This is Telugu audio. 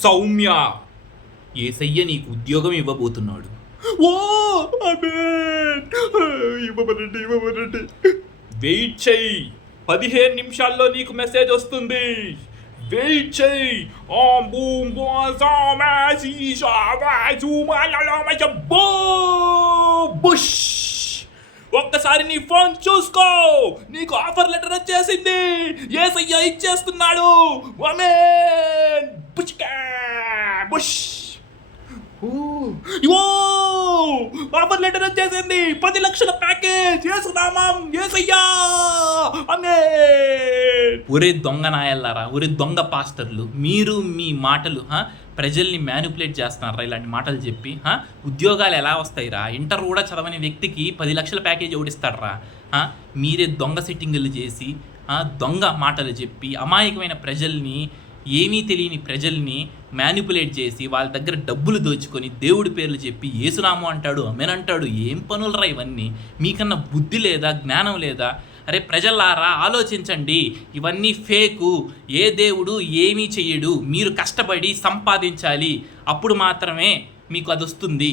సౌమ్య, ఏసయ్య నీకు ఉద్యోగం ఇవ్వబోతున్నాడు. ఓ ఆమేన్. ఇవ్వమనండి. వెయిట్ చెయ్యి, 15 నిమిషాల్లో నీకు మెసేజ్ వస్తుంది. వెయిట్ చెయ్యి. ఆం బూమ్ బోసామా సీషావా జూమాలలోమచ బో బుష్. ఒక్కసారి నీ ఫోన్ చూసుకో, నీకు ఆఫర్ లెటర్ వచ్చేసింది. యేసయ్య ఇచ్చేస్తున్నాడు. ఆమేన్. బుష్కా బుష్. ఆఫర్ లెటర్ వచ్చేసింది. 10 లక్షల ప్యాకేజ్. యేసునామం, యేసయ్యా. ఆమేన్. ఒరే దొంగ నాయల్లారా, ఒరే దొంగ పాస్టర్లు, మీరు మీ మాటలు ప్రజల్ని మ్యానిపులేట్ చేస్తున్నారా ఇలాంటి మాటలు చెప్పి? ఉద్యోగాలు ఎలా వస్తాయిరా? ఇంటర్ కూడా చదవని వ్యక్తికి 10 లక్షల ప్యాకేజ్ ఓడిస్తాడరా? మీరే దొంగ సిట్టింగులు చేసి దొంగ మాటలు చెప్పి అమాయకమైన ప్రజల్ని, ఏమీ తెలియని ప్రజల్ని మ్యానిపులేట్ చేసి వాళ్ళ దగ్గర డబ్బులు దోచుకొని దేవుడి పేర్లు చెప్పి యేసునామం అంటాడు, ఆమేన్ అంటాడు. ఏం పనులరా ఇవన్నీ? మీకన్నా బుద్ధి లేదా, జ్ఞానం లేదా? అరే ప్రజలారా, ఆలోచించండి. ఇవన్నీ ఫేకు. ఏ దేవుడు ఏమీ చెయ్యడు. మీరు కష్టపడి సంపాదించాలి, అప్పుడు మాత్రమే మీకు అది వస్తుంది.